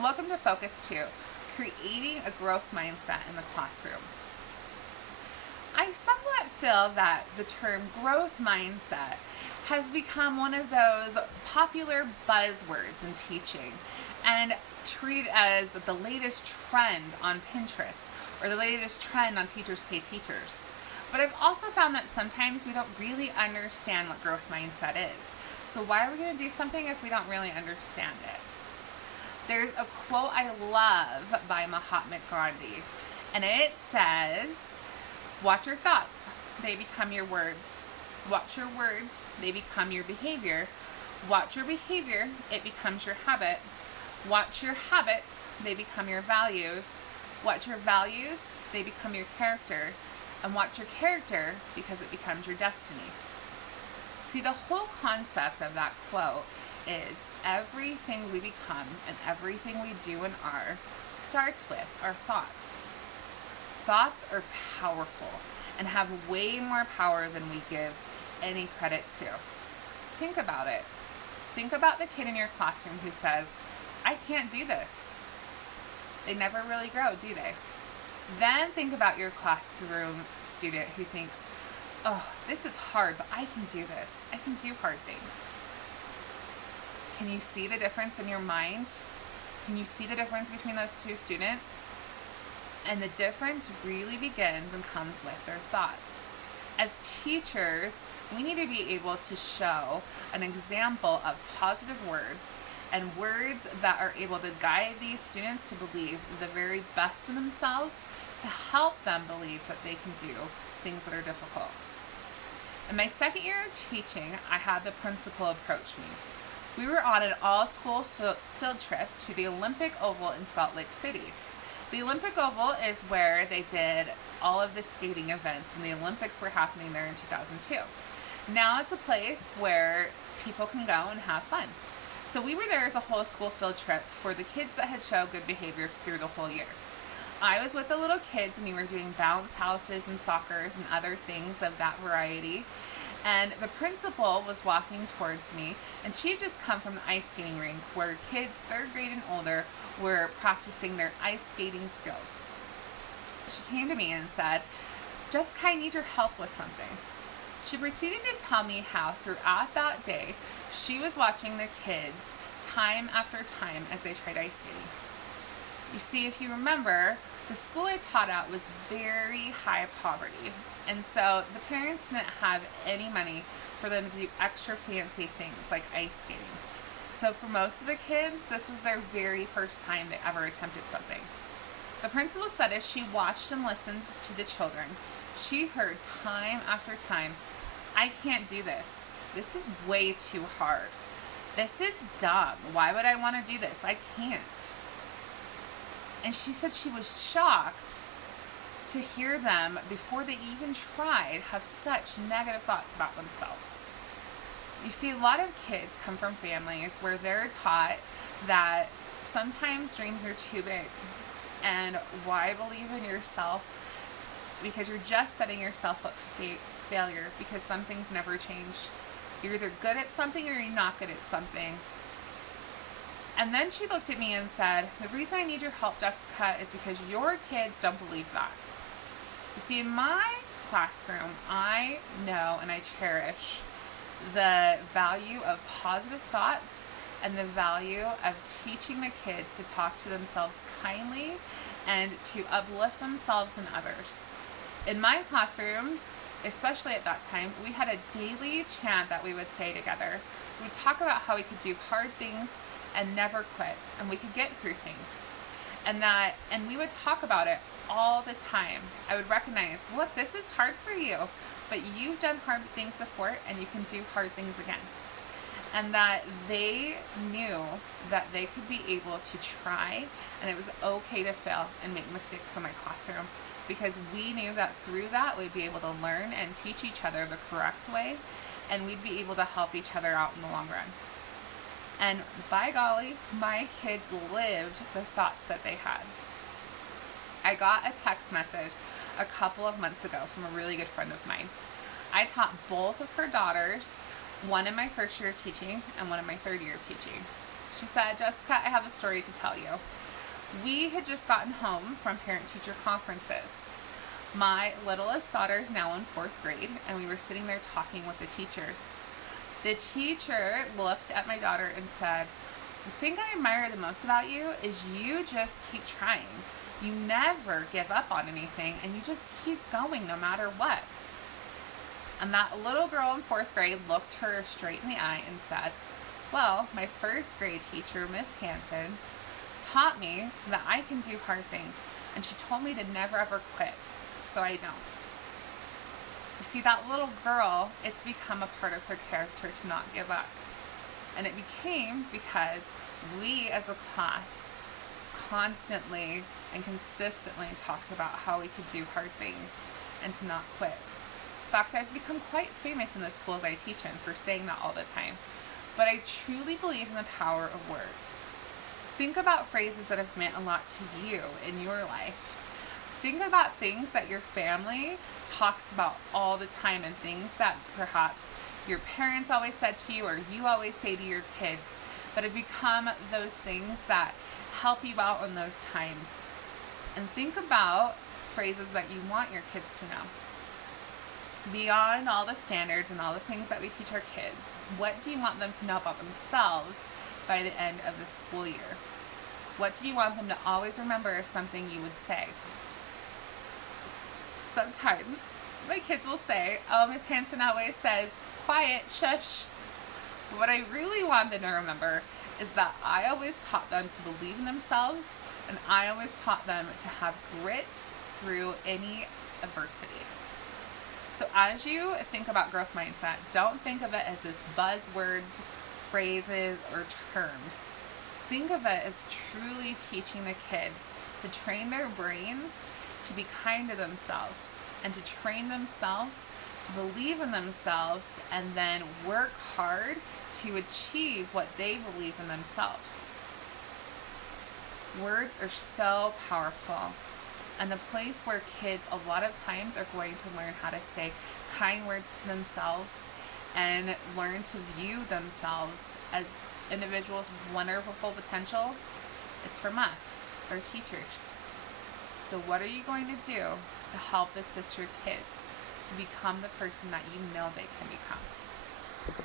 Welcome to Focus 2, Creating a Growth Mindset in the Classroom. I somewhat feel that the term growth mindset has become one of those popular buzzwords in teaching and treated as the latest trend on Pinterest or the latest trend on Teachers Pay Teachers. But I've also found that sometimes we don't really understand what growth mindset is. So why are we going to do something if we don't really understand it? There's a quote I love by Mahatma Gandhi, and it says, "Watch your thoughts, they become your words. Watch your words, they become your behavior. Watch your behavior, it becomes your habit. Watch your habits, they become your values. Watch your values, they become your character. And watch your character because it becomes your destiny." See, the whole concept of that quote is everything we become and everything we do and are starts with our thoughts. Thoughts are powerful and have way more power than we give any credit to. Think about it. Think about the kid in your classroom who says, "I can't do this." They never really grow, do they? Then think about your classroom student who thinks, "Oh, this is hard, but I can do this. I can do hard things." Can you see the difference in your mind? Can you see the difference between those two students? And the difference really begins and comes with their thoughts. As teachers, we need to be able to show an example of positive words and words that are able to guide these students to believe the very best in themselves, to help them believe that they can do things that are difficult. In my second year of teaching, I had the principal approach me. We were on an all-school field trip to the Olympic Oval in Salt Lake City. The Olympic Oval is where they did all of the skating events when the Olympics were happening there in 2002. Now it's a place where people can go and have fun. So we were there as a whole school field trip for the kids that had shown good behavior through the whole year. I was with the little kids and we were doing bounce houses and soccers and other things of that variety. And the principal was walking towards me, and she had just come from the ice skating rink where kids 3rd grade and older were practicing their ice skating skills. She came to me and said, "Jessica, I need your help with something." She proceeded to tell me how throughout that day she was watching the kids time after time as they tried ice skating. You see, if you remember, the school I taught at was very high poverty, and so the parents didn't have any money for them to do extra fancy things like ice skating. So for most of the kids, this was their very first time they ever attempted something. The principal said as she watched and listened to the children, she heard time after time, "I can't do this. This is way too hard. This is dumb. Why would I want to do this? I can't." And she said she was shocked to hear them, before they even tried, have such negative thoughts about themselves. You see, a lot of kids come from families where they're taught that sometimes dreams are too big. And why believe in yourself? Because you're just setting yourself up for failure, because some things never change. You're either good at something or you're not good at something. And then she looked at me and said, "The reason I need your help, Jessica, is because your kids don't believe that." You see, in my classroom, I know and I cherish the value of positive thoughts and the value of teaching the kids to talk to themselves kindly and to uplift themselves and others. In my classroom, especially at that time, we had a daily chant that we would say together. We'd talk about how we could do hard things and never quit, and we could get through things. And we would talk about it all the time. I would recognize, look, this is hard for you, but you've done hard things before and you can do hard things again. And that they knew that they could be able to try, and it was okay to fail and make mistakes in my classroom, because we knew that through that we'd be able to learn and teach each other the correct way, and we'd be able to help each other out in the long run. And by golly, my kids lived the thoughts that they had. I got a text message a couple of months ago from a really good friend of mine. I taught both of her daughters, one in my first year of teaching and one in my third year of teaching. She said, Jessica, I have a story to tell you. We had just gotten home from parent-teacher conferences. My littlest daughter is now in 4th grade, and we were sitting there talking with the teacher. The teacher looked at my daughter and said, the thing I admire the most about you is you just keep trying. You never give up on anything, and you just keep going no matter what. And that little girl in 4th grade looked her straight in the eye and said, well, my 1st grade teacher, Miss Hansen, taught me that I can do hard things, and she told me to never ever quit, so I don't. You see, that little girl, it's become a part of her character to not give up. And it became because we as a class constantly and consistently talked about how we could do hard things and to not quit. In fact, I've become quite famous in the schools I teach in for saying that all the time. But I truly believe in the power of words. Think about phrases that have meant a lot to you in your life. Think about things that your family talks about all the time and things that perhaps your parents always said to you or you always say to your kids that have become those things that help you out in those times. And think about phrases that you want your kids to know. Beyond all the standards and all the things that we teach our kids, what do you want them to know about themselves by the end of the school year? What do you want them to always remember as something you would say? Sometimes my kids will say, oh, Miss Hansen always says, quiet, shush. But what I really want them to remember is that I always taught them to believe in themselves, and I always taught them to have grit through any adversity. So as you think about growth mindset, don't think of it as this buzzword phrases or terms. Think of it as truly teaching the kids to train their brains to be kind to themselves and to train themselves to believe in themselves and then work hard to achieve what they believe in themselves. Words are so powerful, and the place where kids a lot of times are going to learn how to say kind words to themselves and learn to view themselves as individuals with wonderful potential, it's from us, our teachers. So what are you going to do to help assist your kids to become the person that you know they can become?